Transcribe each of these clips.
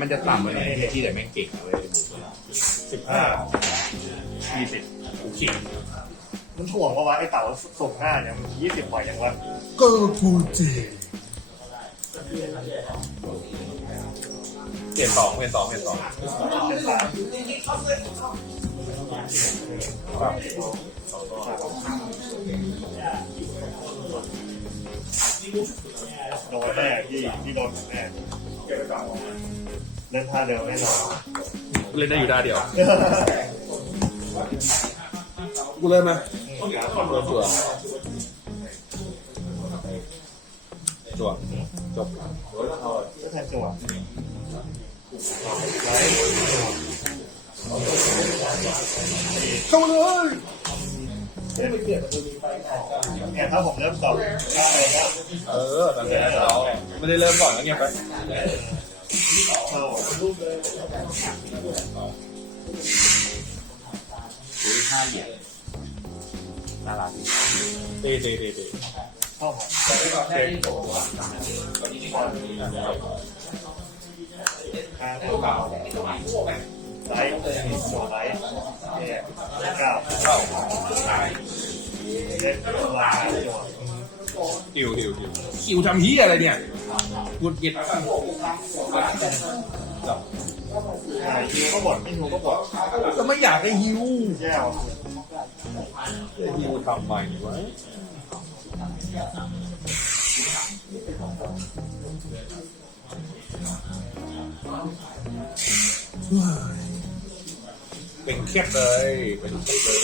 มันจะต่ำกว่านี้ที่แต่แม่งเก่งเว้ยสิบห้ายี่สิบกูขิงมันถ่วงเพราะว่าไอ้เต่าส่งหน้าเนี่ยมันยี่สิบกว่าอย่างว่าก็กูจีเปลี่ยนสองเปลี่ยนสองเปลี่ยนสองโดนแน่ที่ที่โดนแน่เก็บไปก่อน เล่นท่าเดิมแน่นอนเล่นได้อยู่ด้านเดียว กูเลยไหมตัวตัวจั่วจบก็แทนจังหวะไลท์เข้ามาเลยเนี่ยถ้าผมเริ่มก่อนก็ไปแล้วเออตอนนี้เราไม่ได้เริ่มก่อนแล้วเงียบไป เข้าดูห้าเหรียญน่ารักตีตีตีตีเข้าหอห้าเก้าไลท์โดไลท์เนี่ยเก้าเข้าเล่นลาจังหวะคิวคิวคิวคิวทำเฮียอะไรเนี่ย กุดกิดจบอ่าฮิวก็บดไม่ฮิวก็บดก็ไม่อยากได้ฮิวแย่ว่ะฮิวทำไมวะเป็นเครียดเลย เป็นเครียดเลย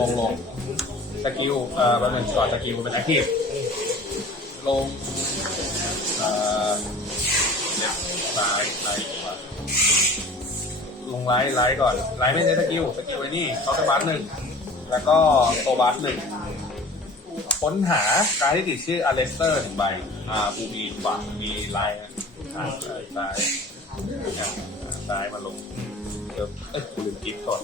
ลงลงสกิลเอ่อมันเป็นก่อนสกิลเป็นแอคทีฟลงเอ่อไลท์ไลท์ก่อนลงไลท์ไลท์ก่อนไลท์ไม่ใช่สกิลสกิลไอ้นี่เขาจะบัสหนึ่งแล้วก็โตบัสหนึ่งค้นหาการที่ติดชื่ออเลสเตอร์หนึ่งใบอ่าบูมีฝักมีไลท์อ่าไลท์ไลท์มาลงเดี๋ยวเอ้ยกูลืมกิฟต์ก่อน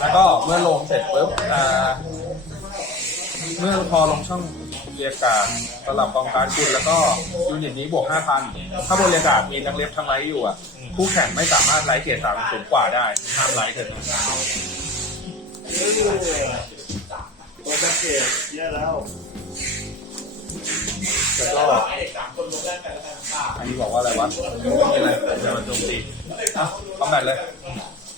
แล้วก็เมื่อลงเสร็จปุ๊บอ่าเมื่อพอลงช่องเรียกการดสลับกองการคุณแล้วก็ยูนิตนี้บวก 5,000 ถ้าบนเรียกการมีนักเล็บทั้งไลท์อยู่อะ คู่แข่งไม่สามารถไลท์เกียรดสามสูงกว่าได้ห้ามไลท์เกินตัวแบ็คเกตแย่แล้ว แล้วก็อันนี้บอกว่าอะไรวะไม่เป็นไรเดี๋ยวมันโจมตีอะคอมแบทเลย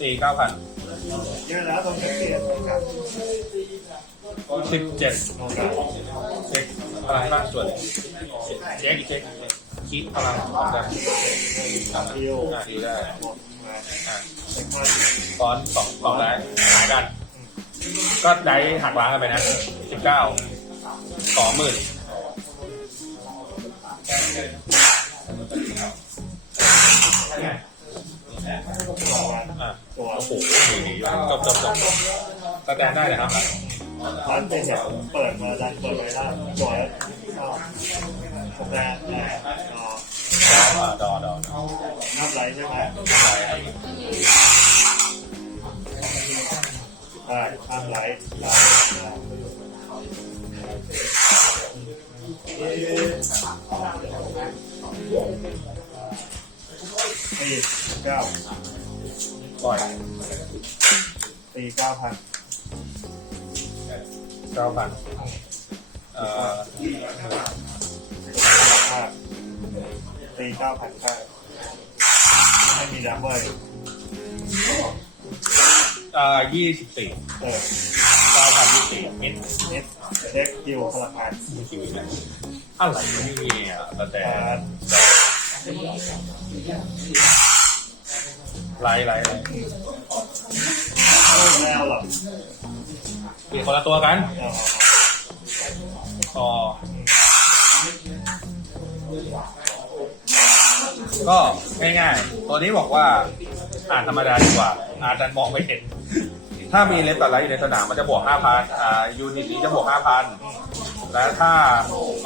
ตี9,000แย่แล้วตัวแบ็คเกตครับสิบเจ็ดเช็คพลังข้างส่วนเช็คเช็คคิดพลังของกันฮิวอะดูได้ดมาอะเช็คมาตอนสองสองแรงหายกัน ก็ได้หักล้างกันไปนะสิบเก้าสองหมื่น อะตัวโอ้โหจบจบจบสแตนได้เลยครับร้านเป็นแบบเปิดมาดันเปิดไว้ได้วแล้วก็ผมแรกแรกก็ดอดอดอน้ำไหลใช่ไหมได้น้ำไหลได้ตีเก้าปล่อยตีเก้าพันเก้าพันเอ่อห้าตีเก้าพันห้าไม่มีดับเบิลเอ่อยี่สิบสี่เออเก้าพันยี่สิบสี่มิดเน็ตเด็กคิวพลังงานคิวนะอะไรเนี่ยสแตน ไลท์ไล่ไลท์ไม่แล้วหรอเปลี่ยนคนละตัวกันเอาอ๋อก็ง่ายๆ ตัวนี้บอกว่าอ่านธรรมดาดีกว่า อาจจะมองไม่เห็น ถ้ามีเลฟตัดไลท์อยู่ในสนามมันจะบวก5,000อ่ายูนิตนี้จะบวก5,000 แล้วถ้า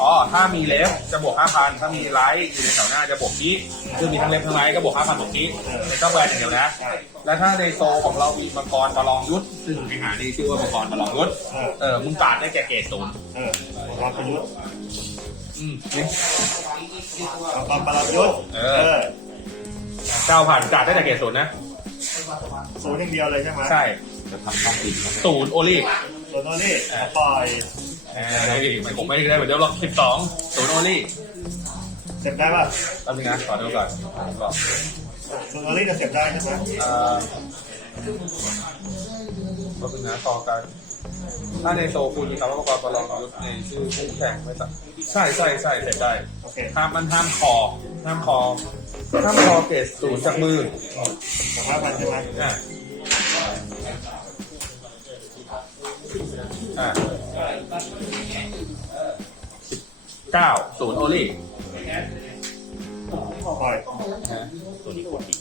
อ๋อถ้ามีเลฟจะบวกห้าพันถ้ามีไลท์อยู่ในแถวหน้าจะบวกกี้คือมีทั้งเลฟทั้งไลท์ก็บวกห้าพันบวกกี้ในช่องแวนอย่างเดียวนะใช่แล้วถ้าในโซลของเรามีมังกรประลองยุทธซึ่งไอหานี่ชื่อว่ามังกรประลองยุทธเออเออมึงปาดได้แก่เกรดศูนย์เออของเราประยุทธ์อืมนี่เอาปาปารายุทธ์เอเอออเก้าพันจ่ายได้แต่เกรดศูนย์นะศูนย์อย่างเดียวเลยใช่ไหมใช่จะทำช่องปิดศูนย์โอลี่ส่วนโนนี่เอาปล่อย เออไม่ผมไม่ได้เหมือนเดิมหรอกสิบสองศูนย์โอลี่เสร็จได้ป่ะแป๊บนึงนะขอดูก่อนก่อนส่วนโนนี่จะเสร็จได้ใช่ไหมเอ่อแป๊บนึงนะต่อกัน ถ้าในโซคุณมีคำว่าประกอบประลองยุทธในชื่อคู่แข่งไม่ตัดใช่ใช่ใช่เสร็จได้โอเคห้ามมันห้ามคอห้ามคอห้ามคอเกรดศูนย์จากมือสองห้าพันใช่ไหมอะอะสิบ เก้าศูนย์โอลี่ปล่อยตัวนี้โคตรดี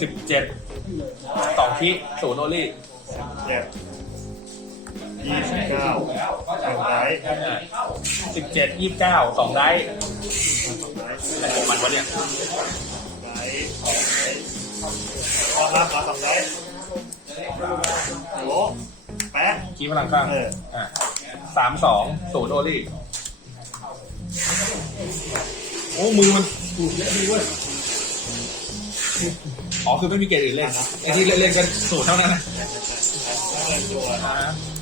สิบเจ็ดสองคิศูนย์โอลี่เจ็ดยี่สิบเก้าหนึ่งไลท์สิบเจ็ดยี่สิบเก้าสองได้สองไลท์มันวะเนี่ยไลท์สองไลท์พอรับมาสองไลท์ คีพลังข้างเออ อะสามสองศูนย์โอลี่โอ้มือมันถูกเยอะดีเว้ยอ๋อคือไม่มีเกรดอื่นเล่นไอ้ที่เล่นเล่นกันสูตรเท่านั้นนะแล้วเงินตัวอ่า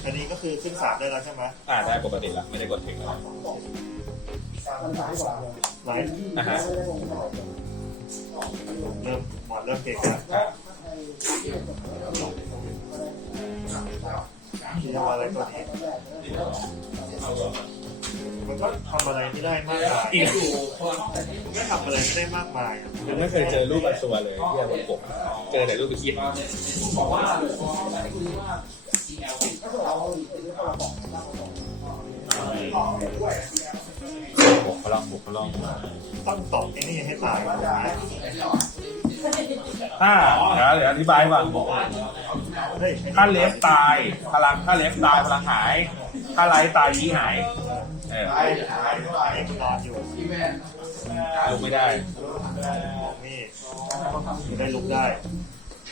อันนี้ก็คือขึ้นสามได้แล้วใช่ไหมอ่าได้ปกติละไม่ได้กดถึงแล้วไลท์นะฮะเริ่มหมดเริ่มเก่งแล้วที่ ไรไม่ได้มากมายอีกมันก็ทำอะไรไม่ได้มากมายอะผมไม่เคยเจอรูปอัตัวเลยที่บนปกเจอแต่รูปไปคิดบวกพลังบวกพลังต้องตบไอ้นี่ให้ตายถ้าเดี๋ยวเดี๋ยวอธิบายก่อนถ้าเลฟตายพลังถ้าเลฟตายพลังหาย ถ้าไลท์ตายยี่หาย เออไอ้ไอ้นอนอยู่ลุกไม่ได้ของนี่จะได้ลุกได้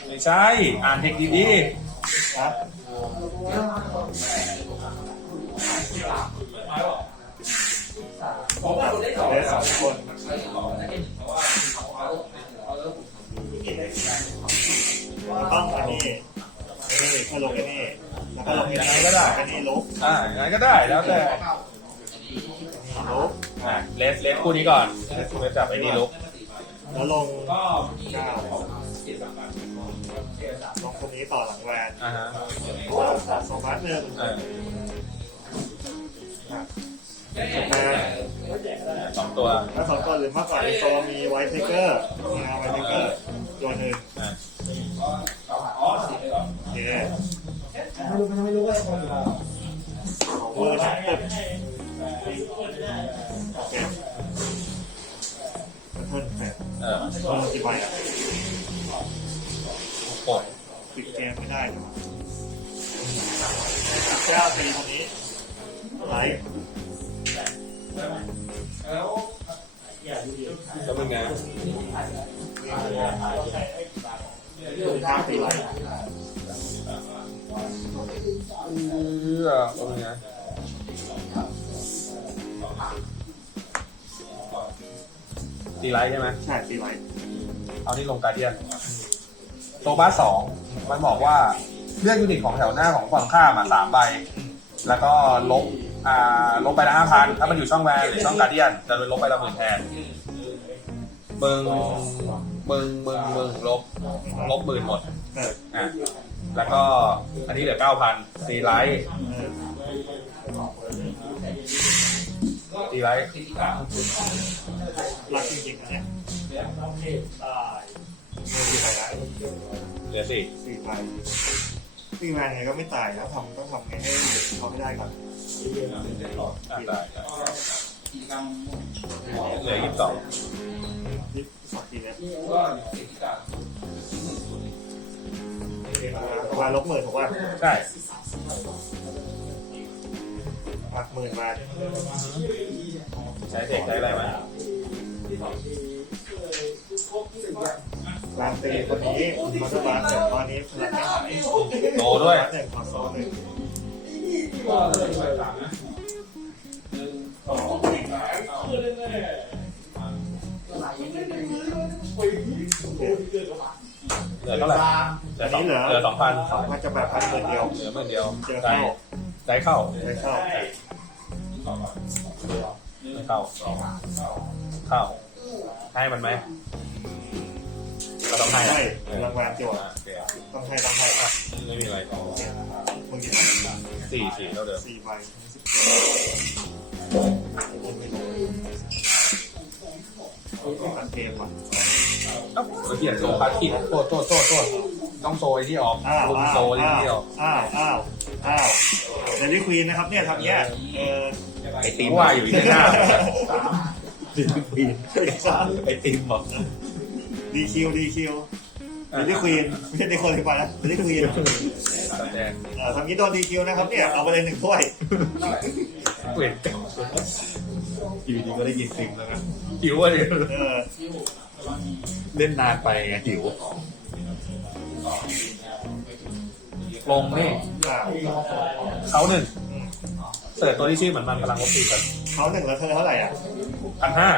ไม่ใช่ อ่านเทคดีครับได้สองคนต้องอันนี้อันนี้ถ้าลงอันนี้แล้วก็ลงอันนี้อันนี้ลุกๆ อ่าอย่างนั้นก็ได้แล้วแต่ ลุกอะเลสเลสคู่นี้ก่อนเลสคู่นี้จับไอ้นี่ลุกแล้วลงเก้าลงคนนี้ต่อหลังแวนอ่าฮะสองพันหนึ่งเออสุดท้ายสองตัวถ้าสองตัวหรือมากกว่าในโซมีไวท์เทเกอร์มีไวท์เทเกอร์ตัวหนึ่งอะโอเคของมือทั้งตึกโอ เออเพิ่มกี่ใบอะกดปิดเกมไม่ได้หรอเจ้าตีคนนี้ไลท์แล้วมึงไงเจ้าตีไลท์เออแล้วมึงไงตีไลท์ใช่ไหมใช่ตีไลท์ เอานี่ลงการเดียนโซบ้าสองมันบอกว่าเลือกยูนิตของแถวหน้าของฝั่งข้ามอะสามใบ แล้วก็ลบอ่าลบไปละห้าพันถ้ามันอยู่ช่องแวนหรือช่องการเดียนจะเป็นลบไปละหมื่นแทนมึงมึงมึงมึงลบลบหมื่นหมดอะแล้วก็อันนี้เหลือเก้าพันตีไลท์เออตีไลท์รักจริงๆนะ เนี่ยมือกี่ใบละเหลือสี่สี่ใบตีแรงไงก็ไม่ตายแล้วทำต้องทำไงให้เขาไม่ได้ก่อนอะได้ได้เหลือยี่สิบสองนี่สองทีเนี่ยประมาณลบหมื่นถูกป่ะใช่หักหมื่นมาใช้เทคใช้อะไรไหม ลานตีคนนี้มันก็บาสแต่ตอนนี้พลังไม่หายโตด้วยบาสหนึ่งขอโซ่หนึ่งสองเหลือเท่าไหร่เหลือสองเหลือสองพันสองพันจะแบบพันหมื่นเดียวเหลือหมื่นเดียวเจอใจเข้าใจเข้าไม่เข้าไม่เข้าเข้า ให้มันไหมก็ต้องให้ให้รางวัลจวดอะโอเคต้องให้ต้องให้ไม่มีอะไรต่อมึงกินสี่สี่เท่าเดิมสี่ใบสิบตัดเกมอะเอ้าเราเขียนโซพาร์ทคิดโทษโทษโทษโทษต้องโซไอ้ที่ออกอ้าวลุมอ้าโซวไอ้อ้าวที่ออกอ้าวอ้าวอ้าวเดลี่ควีนนะครับเนี่ยทำเนี้ยเออไอติมว่าอยู่ที่หน้า ดินปีนไอติมบอกดีคิวดีคิวเดลี่ควีนไม่ใช่เดลี่ควีนไปนะเดลี่ควีนดงเออทำนี้โดนดีคิวนะครับเนี่ยเอาไปเลยหนึ่งถ้วยเวทอยู่ดีก็ได้ยินติมแล้วนะหิวอะดิเออเล่นนานไปไงหิวลงนี่เขาหนึ่งเสิร์ชตัวที่ชื่อเหมือนมันพลังลบสี่กันเขาหนึ่งแล้วเธอเท่าไหร่อะ พันห้า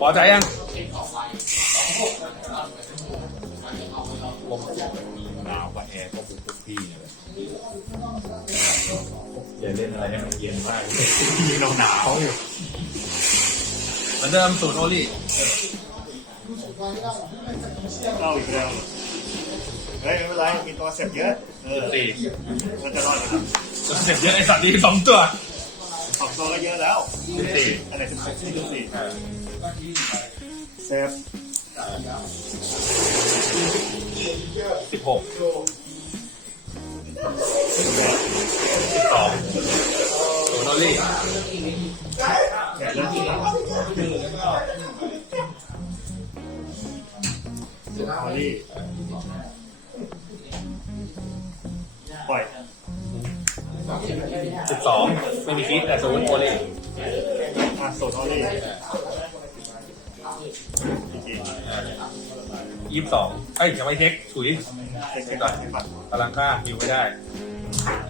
พอใจยังลงหนาวกว่าแอร์ก็บุกทุกที่เนี่ยอย่าเล่นอะไรให้มันเย็นมากที่เราหนาวอยู่เหมือนเดิมสูตรโอลี่เข้าอีกแล้วเฮ้ยไม่เป็นไรมีตัวเสร็จเยอะเออสี่มันจะรอดนะครับเสร็จเยอะไอสัตว์นี่สองตัว สองตัวก็เยอะแล้วสี่อะไรสิบสี่สิบสี่เซฟสิบหกสิบสองสูตรโอลี่แกะเรื่องที่แล้วฮอลลี่ปล่อยสิบสอง ไม่มีคิดแต่สูตรโอลี่อะโซนฮอลลี่จริงยี่สิบสองเอ้ยยังไม่เช็คถุยๆเช็คก่อนเช็คก่อนพลังค่ามิวไม่ได้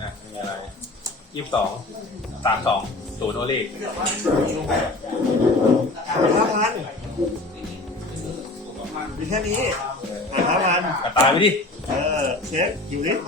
อะไม่มีอะไรยี่สิบสองสามสองศูนย์โอลี่ห้าพันมีแค่นี้ห้าพันกระตายไปดิ เออเช็คอยู่นิด